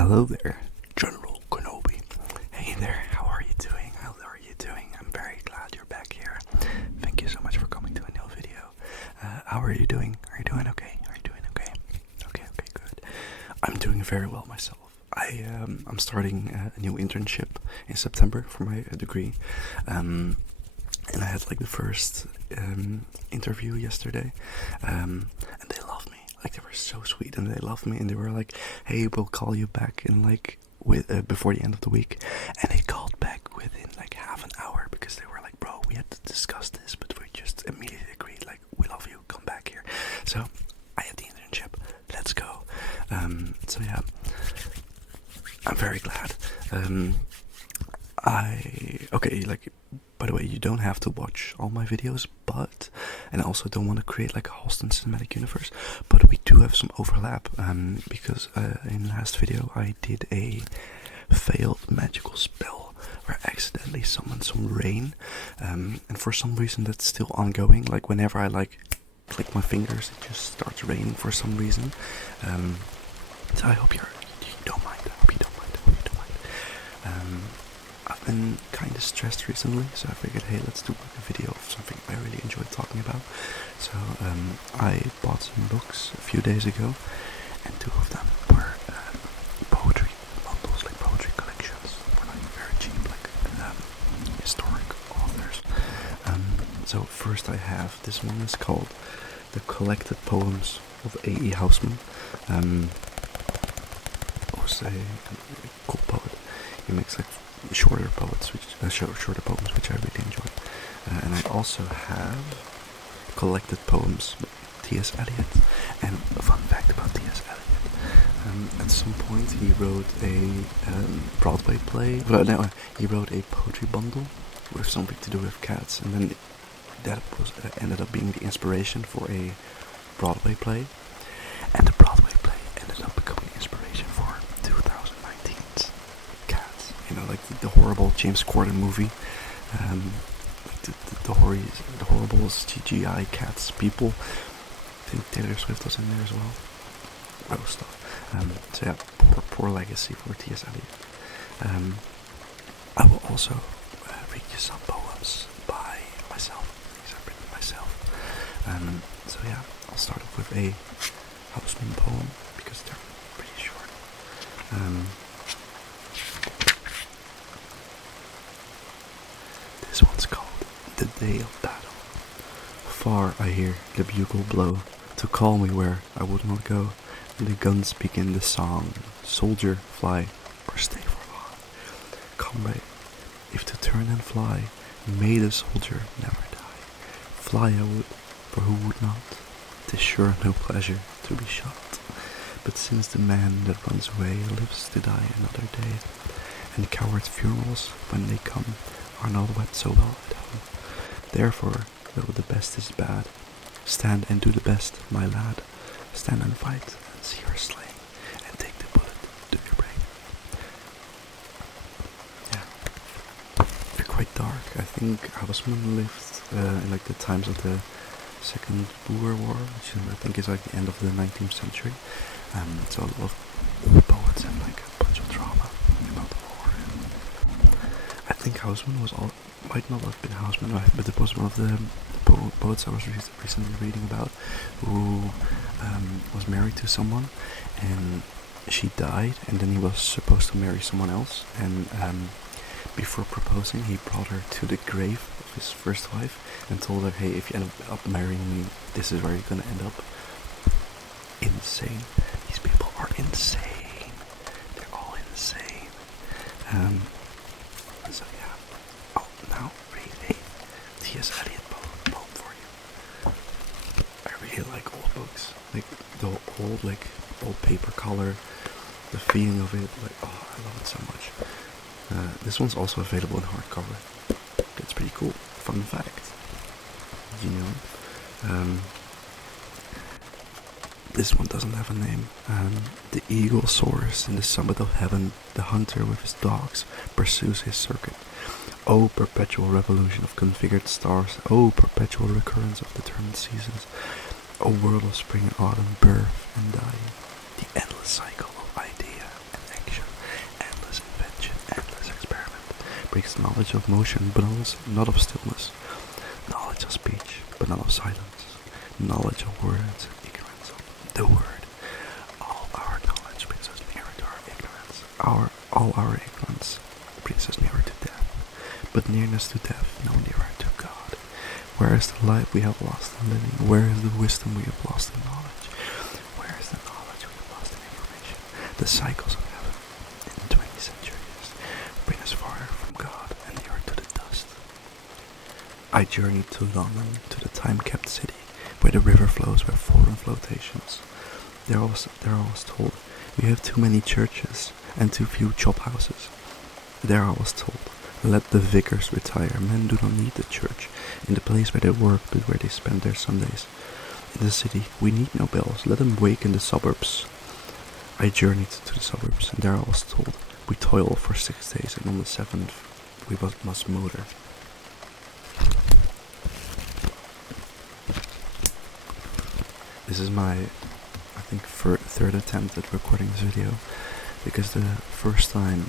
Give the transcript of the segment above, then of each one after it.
Hello there, General Kenobi. Hey there, how are you doing? How are you doing? I'm very glad you're back here. Thank you so much for coming to a new video. How are you doing? Are you doing okay? Are you doing okay? Okay, good. I'm doing very well myself. I'm starting a new internship in September for my degree. And I had like the first interview yesterday, and they loved me. Like, they were so sweet, and they loved me, and they were like, "Hey, we'll call you back in like before the end of the week." And they called back within like half an hour because they were like, "Bro, we had to discuss this, but we just immediately agreed. Like, we love you. Come back here." So I have the internship. Let's go. So yeah, I'm very glad. By the way, you don't have to watch all my videos, and I also don't want to create like a Housman cinematic universe, but we do have some overlap, because in the last video I did a failed magical spell where I accidentally summoned some rain, and for some reason that's still ongoing. Like, whenever I like click my fingers, it just starts raining for some reason. So I hope you don't mind. I hope you don't mind. I've been kind of stressed recently, so I figured, hey, let's do like a video of something I really enjoyed talking about. So I bought some books a few days ago, and two of them were poetry bundles, like poetry collections, for like very cheap, like historic authors. So first I have, this one is called The Collected Poems of A.E. Housman. Was a cool poet. He makes like shorter poems, which I really enjoy. And I also have Collected Poems by T.S. Elliott. And a fun fact about T.S. Elliott: at some point he wrote a Broadway play. He wrote a poetry bundle with something to do with cats, and then that was ended up being the inspiration for a Broadway play. And the Broadway play ended up becoming the inspiration for 2019's Cats. You know, like the horrible James Corden movie. Like the horrible CGI Cats people. I think Taylor Swift was in there as well. Gross stuff. So yeah, poor legacy for T.S. Eliot. I will also read you some poems by myself, things I've written myself. So yeah, I'll start off with a Housman poem, because they're pretty short. This one's called The Day of Battle. Far I hear the bugle blow to call me where I would not go, and the guns begin the song, soldier, fly, or stay for long. Comrade, if to turn and fly, may the soldier never die. Fly I would, for who would not? 'Tis sure no pleasure to be shot, but since the man that runs away lives to die another day, and coward funerals, when they come, are not wept so well at home. Therefore, though the best is bad, stand and do the best, my lad. Stand and fight, and see her slain, and take the bullet to your brain. Yeah, they're quite dark. I think Housman lived in like the times of the Second Boer War, which I think is like the end of the 19th century. So a lot of old poets and like a bunch of drama about the war. I think Housman might not have been Housman, but it was one of the poets I was recently reading about, who was married to someone, and she died, and then he was supposed to marry someone else, and before proposing, he brought her to the grave of his first wife and told her, "Hey, if you end up marrying me, this is where you're gonna end up." Insane. These people are insane. They're all insane. So yeah. Oh, now read a T.S. Eliot poem for you. I really like old books. Like the old paper color, the feeling of it. Like, oh, I love it so much. This one's also available in hardcover. That's pretty cool. Fun fact. You know. This one doesn't have a name. The eagle soars in the summit of heaven. The hunter with his dogs pursues his circuit. O perpetual revolution of configured stars. O perpetual recurrence of determined seasons. O world of spring and autumn, birth and dying. The endless cycle of idea and action. brings knowledge of motion, but not of stillness. Knowledge of speech, but not of silence. Knowledge of words, ignorance of the word. All our knowledge brings us nearer to our ignorance. All our ignorance brings us nearer to death. But nearness to death, no nearer to God. Where is the life we have lost in living? Where is the wisdom we have lost in knowledge? Where is the knowledge we have lost in information? The cycles of heaven in 20 centuries bring us farther from God and nearer to the dust. I journeyed to London, to the time-kept city, where the river flows were foreign flotations. There I was told, we have too many churches and too few chop houses. There I was told, let the vicars retire. Men do not need the church in the place where they work, but where they spend their Sundays. In the city, we need no bells. Let them wake in the suburbs. I journeyed to the suburbs, and there I was told, we toil for 6 days, and on the 7th, we must motor. This is my, I think, third attempt at recording this video, because the first time,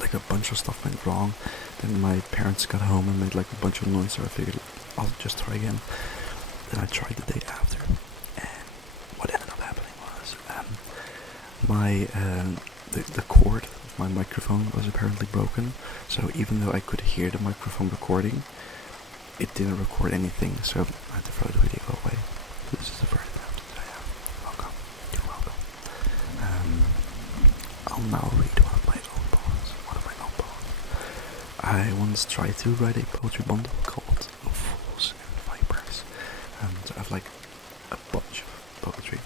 like a bunch of stuff went wrong. Then my parents got home and made like a bunch of noise, so I figured I'll just try again. Then I tried the day after, and what ended up happening was the cord of my microphone was apparently broken. So even though I could hear the microphone recording, it didn't record anything. So I had to throw the video away. So this is the first attempt that I have. Welcome. You're welcome. I'll now read one of my own poems. I once tried to write a poetry bundle called Fools and Vipers, and I have like a bunch of poetry,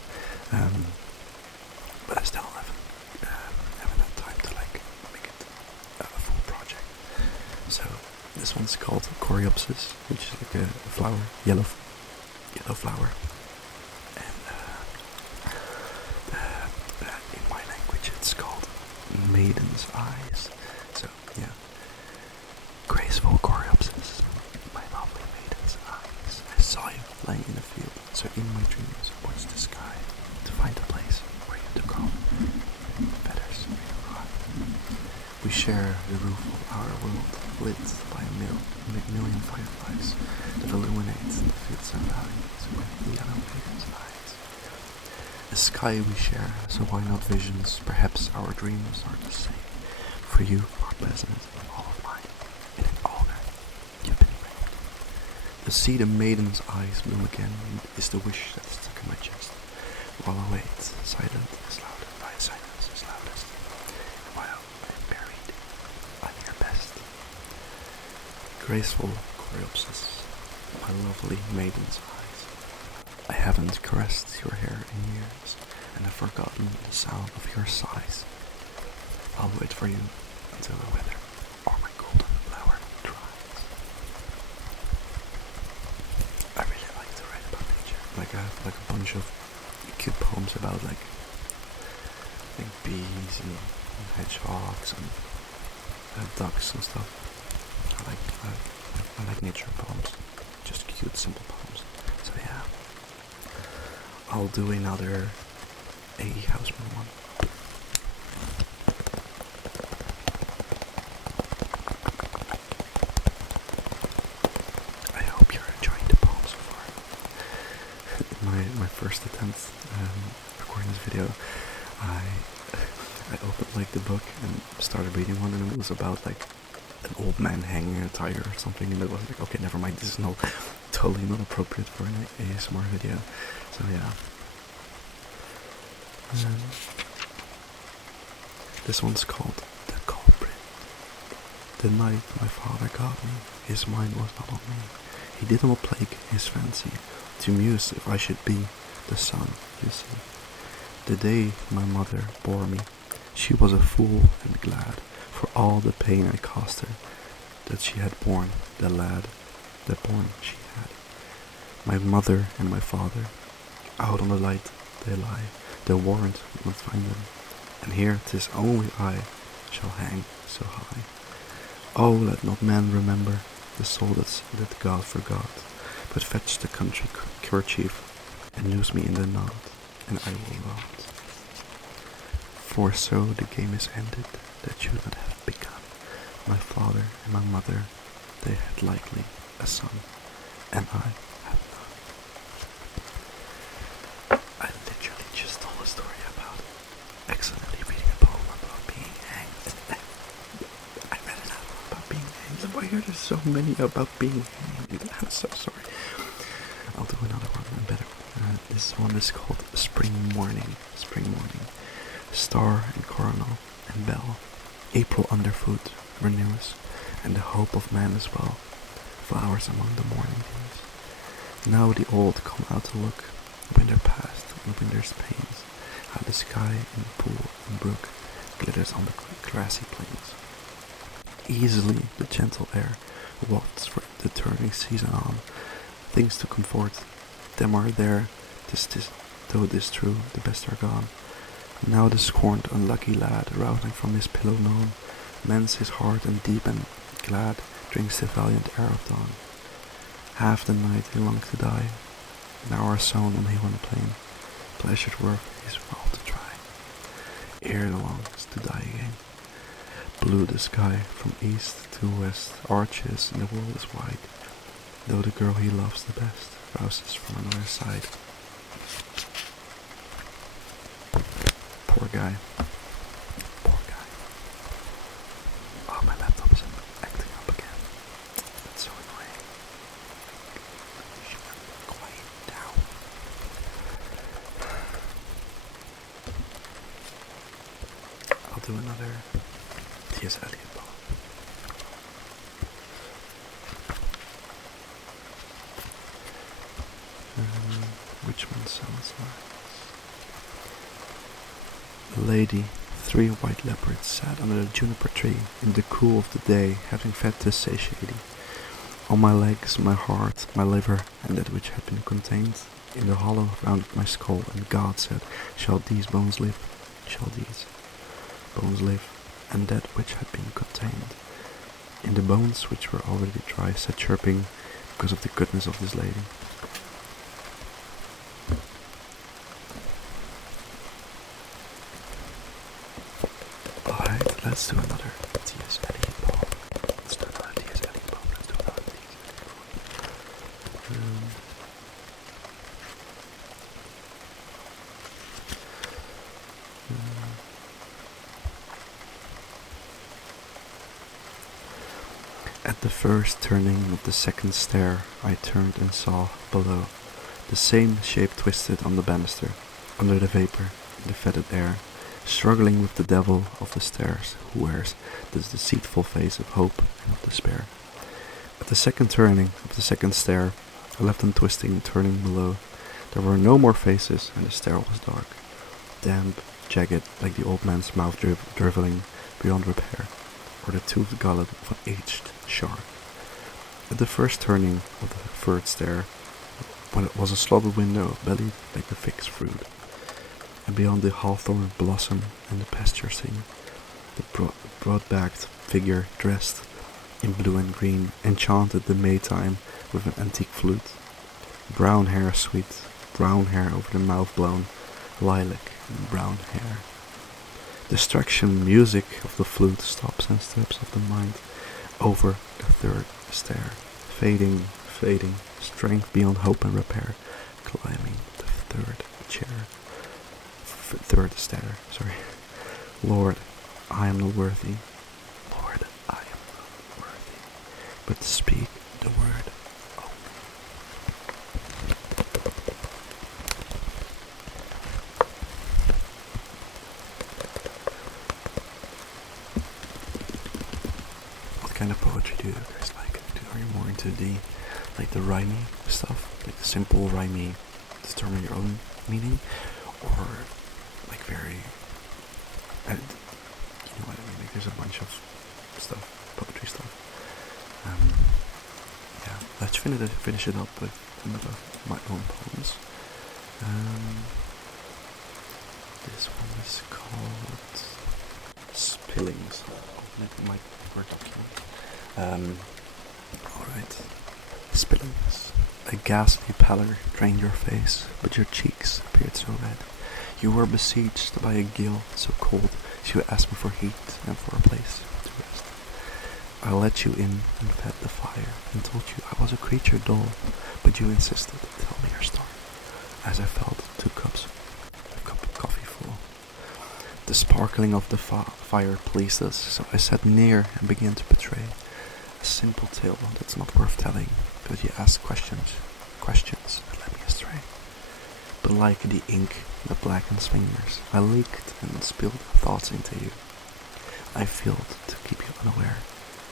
but I still haven't had time to like make it a full project. So this one's called Coreopsis, which is like a flower, yellow flower, and in my language it's called Maiden's Eyes. So yeah. Graceful Coreopsis, my lovely maiden's eyes. I saw you lying in a field, so in my dreams watched the sky to find a place where you to grow. Feathers may fly. We share the roof of our world, lit by a million fireflies that illuminate the fields and valleys with yellow maiden's eyes. A sky we share, so why not visions? Perhaps our dreams are the same. For you are pleasant, all of mine. In an honor, you've been made. To see the maiden's eyes bloom again is the wish that's stuck in my chest. While I wait, silence is loudest. While I'm buried, I'm your best. Graceful Coreopsis, my lovely maiden's eyes. I haven't caressed your hair in years, and have forgotten the sound of your sighs. I'll wait for you until the weather or my golden flower dries. I really like to write about nature. Like I have like a bunch of cute poems about like bees and hedgehogs and ducks and stuff. I like nature poems, just cute, simple poems. So yeah, I'll do another Housman one. My first attempt recording this video, I opened like the book and started reading one, and it was about like an old man hanging a tiger or something, and it was like, okay, never mind, this is totally not appropriate for an ASMR video. So yeah, this one's called The Culprit. The night my father got me, his mind was not on me. He did not plague his fancy to muse if I should be the son, you see. The day my mother bore me, she was a fool and glad for all the pain I cost her, that she had borne the lad that born she had. My mother and my father, out on the light they lie, the warrant will not find them, and here 'tis only I shall hang so high. Oh, let not man remember the soul that God forgot, but fetch the country kerchief and noose me in the knot, and I will rot. For so the game is ended, that should not have begun. My father and my mother, they had likely a son, and I have none. I literally just told a story about accidentally reading a poem about being hanged. I read it out about being hanged. Why are there so many about being hanged? I'm so sorry. I'll do another one, a better one. This one is called Spring Morning. Spring Morning. Star and coronal and bell. April underfoot renews, and the hope of man as well. Flowers among the morning dews. Now the old come out to look. Winter past and winter's pains. How the sky and pool and brook glitters on the grassy plains. Easily the gentle air wafts for the turning season on. Things to comfort them are there, though it is true, the best are gone. Now the scorned unlucky lad, rousing from his pillow known, mends his heart and deep and glad drinks the valiant air of dawn. Half the night he longed to die, now are sown on hill and plain, pleasure's worth his well to try, ere he longs to die again. Blue the sky from east to west arches and the world is wide, though the girl he loves the best rouses from another side. Poor guy. Poor guy. Oh, my laptop is acting up again. That's so annoying. You should quiet down. I'll do another T.S. Elliott poem. Which one sounds like? A lady, 3 white leopards sat under a juniper tree in the cool of the day, having fed to satiety. On my legs, my heart, my liver, and that which had been contained in the hollow round my skull, and God said, shall these bones live? Shall these bones live? And that which had been contained in the bones which were already dry sat chirping because of the goodness of this lady. Alright, let's do another T.S. Eliot poem. Let's do another T.S. Eliot poem. Let's do another T.S. Eliot poem. At the first turning of the second stair, I turned and saw, below, the same shape twisted on the banister, under the vapor, in the fetid air, struggling with the devil of the stairs, who wears the deceitful face of hope and of despair. At the second turning of the second stair, I left them twisting and turning below. There were no more faces, and the stair was dark, damp, jagged, like the old man's mouth driveling beyond repair, or the toothed gullet of an aged shark. At the first turning of the third stair, when it was a slotted window bellied like the fig's fruit, and beyond the hawthorn blossom and the pasture scene, the broad-backed figure dressed in blue and green enchanted the Maytime with an antique flute. Brown hair sweet, brown hair over the mouth blown, lilac and brown hair. Distraction music of the flute stops and steps of the mind over the third stair, fading, fading, strength beyond hope and repair, climbing the third stair, sorry. Lord, I am not worthy, Lord, I am not worthy, but to speak the word only. What kind of poetry do you guys like? Are you more into the rhymey stuff, like the simple rhymey, determine your own meaning, or like very, you know what I mean? Like there's a bunch of stuff, poetry stuff. Yeah, let's finish it up with another of my own poems. This one is called Spillings. My Word document. Alright. Spillings. A ghastly pallor drained your face, but your cheeks appeared so red. You were besieged by a guilt so cold She would ask me for heat and for a place to rest. I let you in and fed the fire and told you I was a creature dull, but you insisted. Tell me your story. As I felt a cup of coffee full. The sparkling of the fire pleased us, so I sat near and began to portray a simple tale that's not worth telling, because you asked questions that led me astray. But like the ink that blackens fingers, I leaked and spilled thoughts into you. I failed to keep you unaware.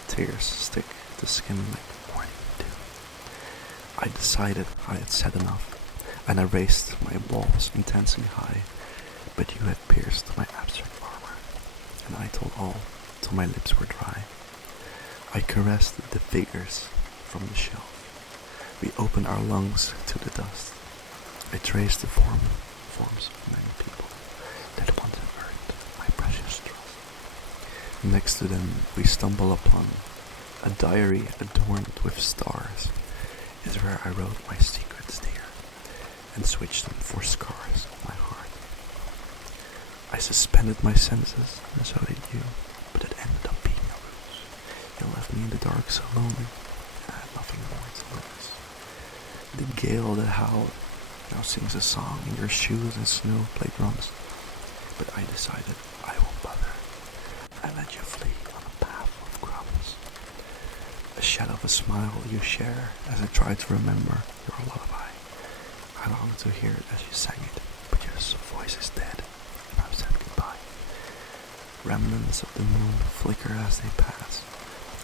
Tears stick to skin like morning dew. I decided I had said enough, and I raised my balls intensely high, but you had pierced my abstract armor, and I told all till my lips were dry. I caressed the figures from the shelf. We opened our lungs to the dust. I traced the forms of many people that once had earned my precious trust. Next to them we stumble upon a diary adorned with stars, is where I wrote my secrets dear, and switched them for scars on my heart. I suspended my senses, and so did you, but it ended up being a ruse. You left me in the dark so lonely, and I had nothing more to lose. The gale that howled now sings a song in your shoes and snow play drums, but I decided I won't bother. I let you flee on a path of crumbs. A shadow of a smile you share as I try to remember your lullaby. I long to hear it as you sang it, but your voice is dead, and I've said goodbye. Remnants of the moon flicker as they pass.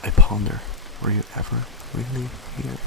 I ponder, were you ever really here?